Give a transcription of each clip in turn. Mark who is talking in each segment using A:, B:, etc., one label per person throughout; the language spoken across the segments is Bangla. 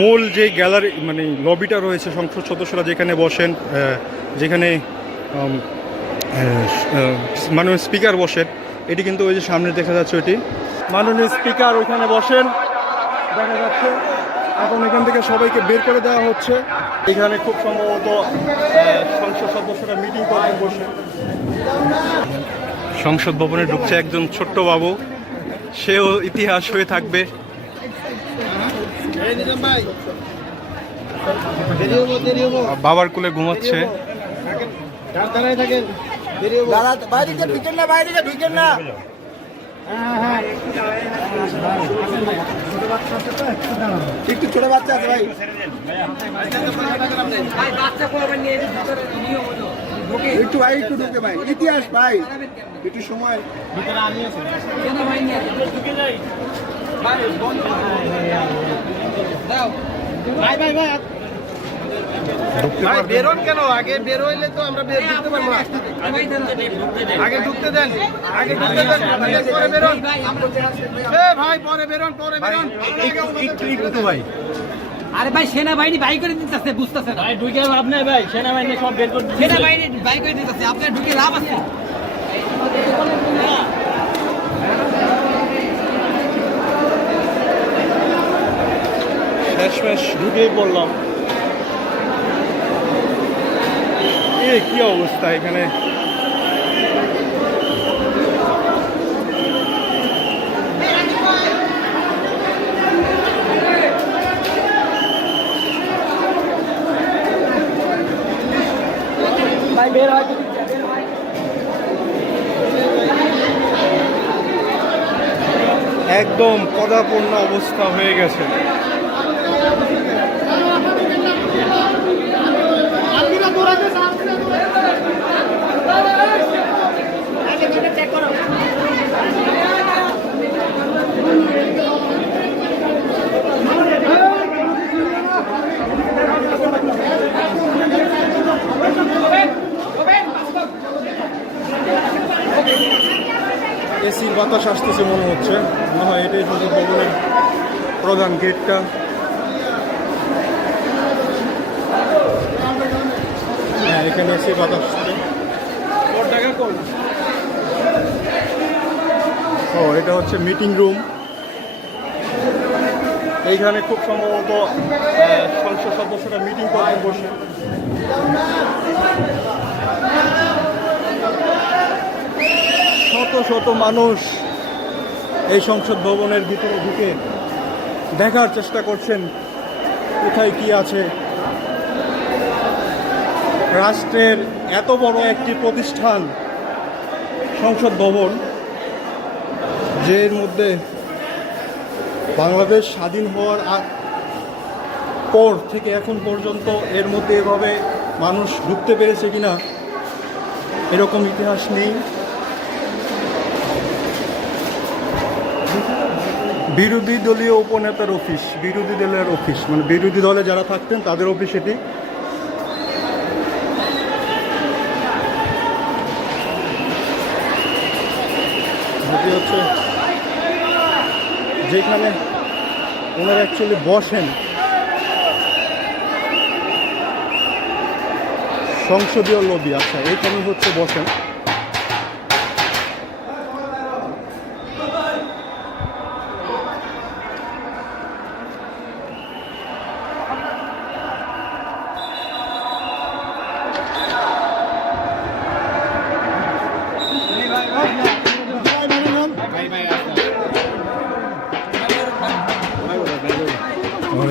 A: মূল যে গ্যালারি মানে লবিটা রয়েছে, সংসদ সদস্যরা যেখানে বসেন যেখানে মাননীয় স্পিকার বসেন, এটি কিন্তু ওই যে সামনে দেখা যাচ্ছে ওইটি। মাননীয় স্পিকার ওইখানে বসেন, দেখা যাচ্ছে। এখন এখান থেকে সবাইকে বের করে দেওয়া হচ্ছে। এখানে খুব সম্ভবত সংসদ সদস্যরা মিটিং করেন বসে। সংসদ ভবনে ঢুকছে একজন ছোট্ট বাবু। সেও ইতিহাস হয়ে থাকবে। বাবার কোলে ঘুমাচ্ছে।
B: একটু ছোট বাচ্চা একটু ভাই একটু ভাই। ইতিহাস ভাই, একটু সময়।
C: ভাই
A: পারবেন
C: বেরোন কেন? আগে বের হইলে তো আমরা বের ঢুকতে পারব না। আগে ঢুকতে দেন আগে ঢুকতে দেন পরে বেরোন। এ ভাই পরে বেরোন পরে বেরোন।
A: একটু ভাই।
D: আরে ভাই সেনাবাহিনী বাই করে দিতেছে বুঝতেছে না
E: ভাই ঢুকে লাভ নাই ভাই সেনাবাহিনী সব বের করে।
D: সেনাবাহিনী বাই করে দিতেছে আপনার ঢুকে লাভ আছে।
A: শেষমেশ ঢুকেই পড়লাম। এ কি অবস্থা এখানে? একদম পদাপূর্ণ অবস্থা হয়ে গেছে এসির বাতাস আসতেছে মনে হচ্ছে। না হয় এটাই সংসদ ভবনের প্রধান গেটটা। হ্যাঁ এখানে এসি বাতাস। ও, এটা হচ্ছে মিটিং রুম এইখানে খুব সম্ভবত সংসদ সদস্যরা মিটিং করবেন বসে। শত শত মানুষ এই সংসদ ভবনের ভিতরে ঢুকে দেখার চেষ্টা করছেন কোথায় কি আছে। রাষ্ট্রের এত বড় একটি প্রতিষ্ঠান, সংসদ ভবন যে এর মধ্যে বাংলাদেশ স্বাধীন হওয়ার পর থেকে এখন পর্যন্ত এর মধ্যে এভাবে মানুষ ঢুকতে পেরেছে কিনা, এরকম ইতিহাস নেই। বিরোধী দলীয় উপনেতার অফিস, বিরোধী দলের অফিস মানে বিরোধী দলে যারা থাকতেন তাদের অফিস এটি। হচ্ছে যেখানে ওনারা অ্যাকচুয়ালি বসেন। সংসদীয় লবি আচ্ছা এইখানে হচ্ছে বসেন।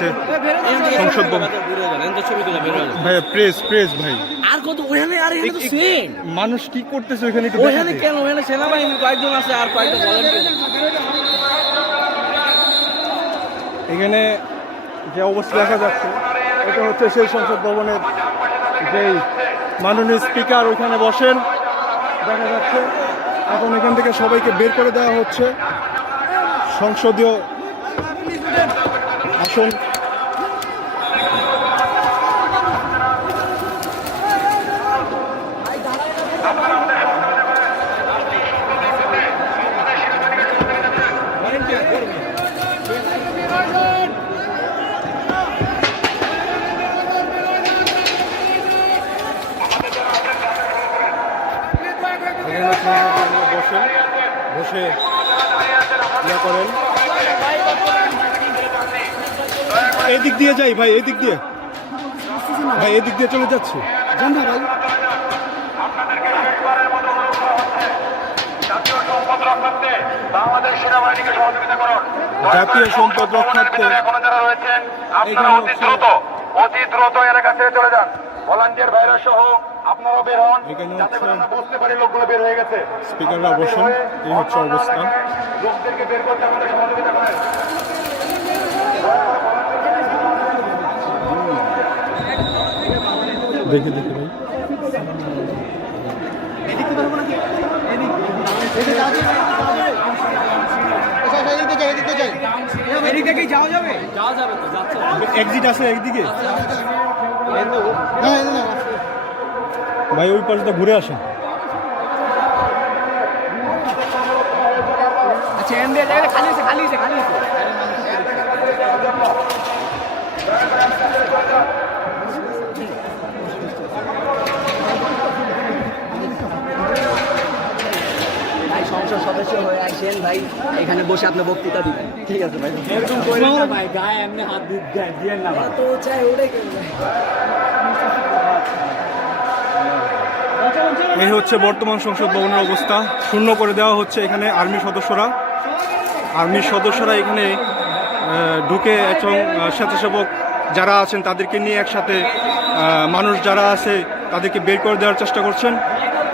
A: যে- সংসদ ভবন। ভাই প্রেস প্রেস ভাই।
E: আর কত ওখানে আর এখানে তো সেম
A: মানুষ কি করতেছে ওখানে একটু
E: ওখানে কেন ওখানে সেনাবাহিনী কয়েকজন আছে আর কয়েকজন
A: এখানে যে অবস্থা দেখা যাচ্ছে এটা হচ্ছে সেই সংসদ ভবনের যেই মাননীয় স্পিকার ওইখানে বসেন। দেখা যাচ্ছে এখন এখান থেকে সবাইকে বের করে দেওয়া হচ্ছে। সংসদীয় আসন এখানে আপনারা বসেন বসে ইয়ে করেন। এই দিক দিয়ে যাই ভাই এই দিক দিয়ে। ভাই এই দিক দিয়ে চলে যাচ্ছি। যান না ভাই
F: বাংলাদেশ সেনাবাহিনীকে সহযোগিতা করুন
A: জাতীয় সম্পদ রক্ষার্থে
F: অতি দ্রুত অতি দ্রুত এলাকা ছেড়ে চলে যান। ভলান্টিয়ার ভাইরা সহ আপনারাও বের হন যাতে করে আমরা বুঝতে পারি লোকগুলো বের হয়ে গেছে।
A: স্পিকাররা বসেন এই হচ্ছে অবস্থা।
F: লোকদেরকে বের করতে আমাদের সহযোগিতা করেন
A: দেখে দেখে ভাই।
D: এদিক থেকেই যাওয়া যাবে
A: এক্সিট আছে একদিকে। ভাই ওই পাশটা ঘুরে আসেন।
D: আচ্ছা এম দিয়ে খালি খালি খালি সংসদ সদস্য হয়ে আসেন ভাই এখানে বসে আপনি বক্তৃতা দিবেন। ঠিক আছে ভাই। এরকম করে না ভাই গায়ে এমনি হাত দিয়ে দিয়ে না ভাই। তো চাই ওটাই
A: এই হচ্ছে বর্তমান সংসদ ভবনের অবস্থা। শূন্য করে দেওয়া হচ্ছে এখানে আর্মি সদস্যরা। আর্মির সদস্যরা এখানে ঢুকে এবং স্বেচ্ছাসেবক যারা আছেন তাদেরকে নিয়ে একসাথে মানুষ যারা আছে তাদেরকে বের করে দেওয়ার চেষ্টা করছেন।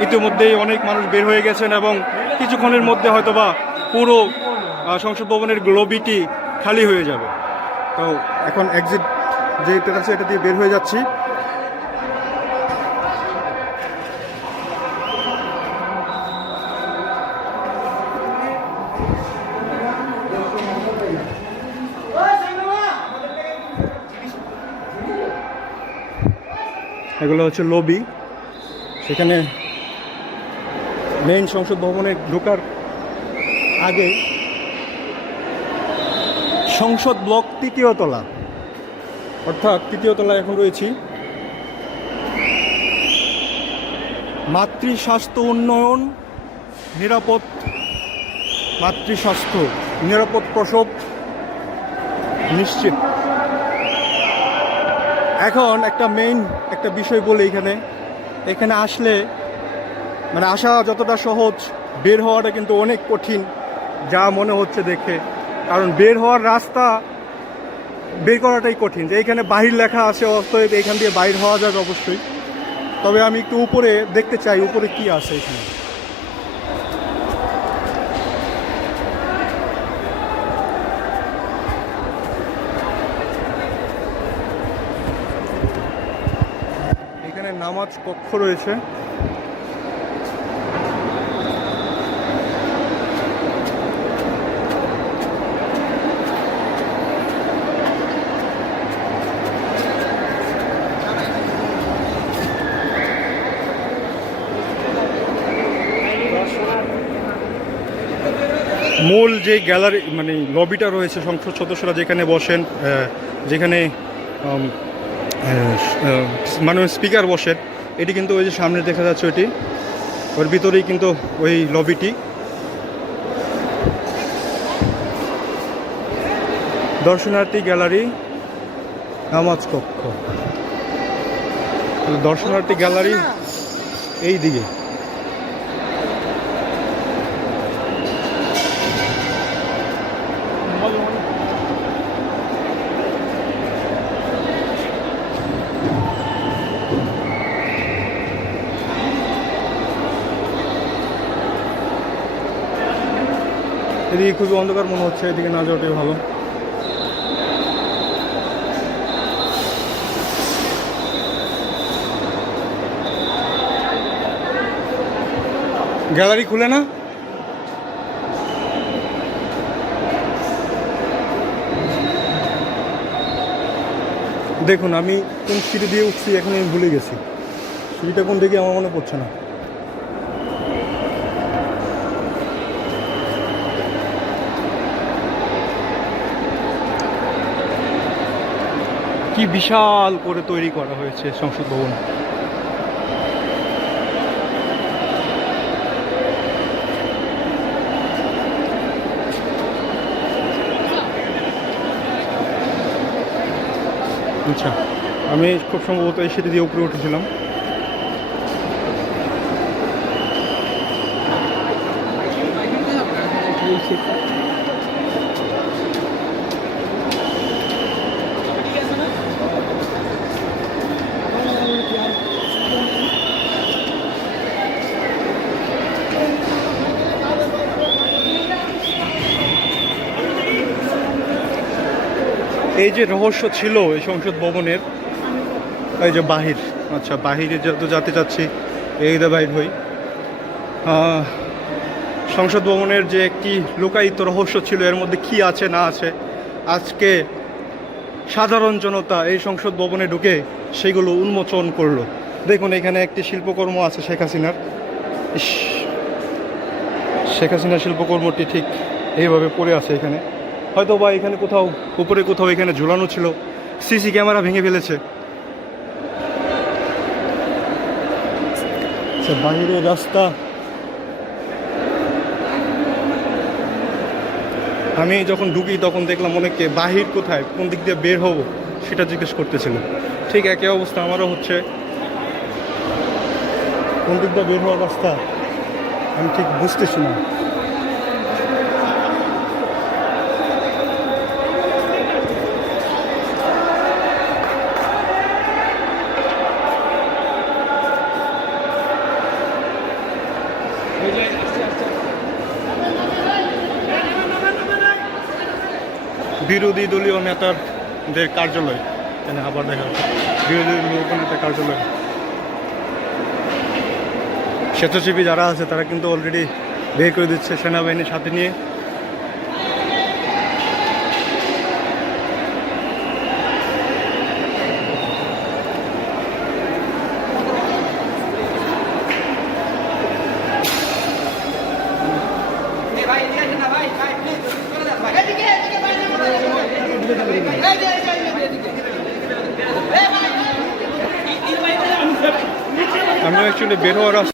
A: ইতিমধ্যেই অনেক মানুষ বের হয়ে গেছেন এবং কিছুক্ষণের মধ্যে হয়তোবা পুরো সংসদ ভবনের গ্লোবিটি খালি হয়ে যাবে। তো এখন এক্সিট যেটা আছে, এটা দিয়ে বের হয়ে যাচ্ছি। এগুলো হচ্ছে লবি। সেখানে মেইন সংসদ ভবনে ঢোকার আগে সংসদ ব্লক তৃতীয় তলা। অর্থাৎ তৃতীয় তলায় এখন রয়েছি। মাতৃস্বাস্থ্য উন্নয়ন, নিরাপদ মাতৃস্বাস্থ্য, নিরাপদ প্রসব নিশ্চিত। এখন একটা মেইন একটা বিষয় বলি এখানে। এখানে আসলে মানে আসা যতটা সহজ, বের হওয়াটা কিন্তু অনেক কঠিন, যা মনে হচ্ছে দেখে। কারণ বের হওয়ার রাস্তা বের করাটাই কঠিন। যে এখানে বাহির লেখা আছে, অতএব এখান দিয়ে বাইর হওয়া যাবে অবশ্যই। তবে আমি একটু উপরে দেখতে চাই, উপরে কি আছে এখানে এখানে নামাজ কক্ষ রয়েছে। মূল যে গ্যালারি মানে লবিটা রয়েছে সংসদ সদস্যরা যেখানে বসেন যেখানে মানে স্পিকার বসেন। এটি কিন্তু ওই যে সামনে দেখা যাচ্ছে ওইটি। ওর ভিতরেই কিন্তু ওই লবিটি দর্শনার্থী গ্যালারি নামাজ কক্ষ। দর্শনার্থী গ্যালারি এই দিকে। এদিকে খুবই অন্ধকার মনে হচ্ছে, এদিকে না যাওয়াটাই ভালো। গ্যালারি খুলে না? দেখুন, আমি কোন সিঁড়ি দিয়ে উঠছি এখন আমি ভুলে গেছি। সিঁড়িটা কোন দিকে আমার মনে পড়ছে না। কি বিশাল করে তৈরি করা হয়েছে সংসদ ভবন? আচ্ছা আমি খুব সম্ভবত এই সেটি দিয়ে উপরে উঠেছিলাম। এই যে রহস্য ছিল এই সংসদ ভবনের, এই যে বাহির আচ্ছা বাহিরে যত যাতে যাচ্ছি, এই দা বাইর হই সংসদ ভবনের যে একটি লুকায়িত রহস্য ছিল, এর মধ্যে কি আছে, না আছে, আজকে সাধারণ জনতা এই সংসদ ভবনে ঢুকে সেগুলো উন্মোচন করল। দেখুন, এখানে একটি শিল্পকর্ম আছে শেখ হাসিনার। শেখ হাসিনার শিল্পকর্মটি ঠিক এইভাবে পড়ে আছে এখানে। হয়তো বা এখানে কোথাও উপরে কোথাও এখানে ঝুলানো ছিল। সিসি ক্যামেরা ভেঙে ফেলেছে। আচ্ছা বাহিরের রাস্তা। আমি যখন ঢুকি তখন দেখলাম অনেকে বাহির কোথায়? কোন দিক দিয়ে বের হব? সেটা জিজ্ঞেস করতেছিল। ঠিক একই অবস্থা আমারও হচ্ছে। কোন দিক দিয়ে বের হওয়ার রাস্তা? আমি ঠিক বুঝতেছি না। বিরোধী দলীয় নেতাদের কার্যালয়। এখানে আবার দেখা বিরোধী দলীয় নেতার কার্যালয়। স্বেচ্ছাসেবী যারা আছে, তারা কিন্তু অলরেডি বের করে দিচ্ছে সেনাবাহিনীর সাথে নিয়ে। আমি অ্যাকচুয়ালি বের হওয়ার রাস্তা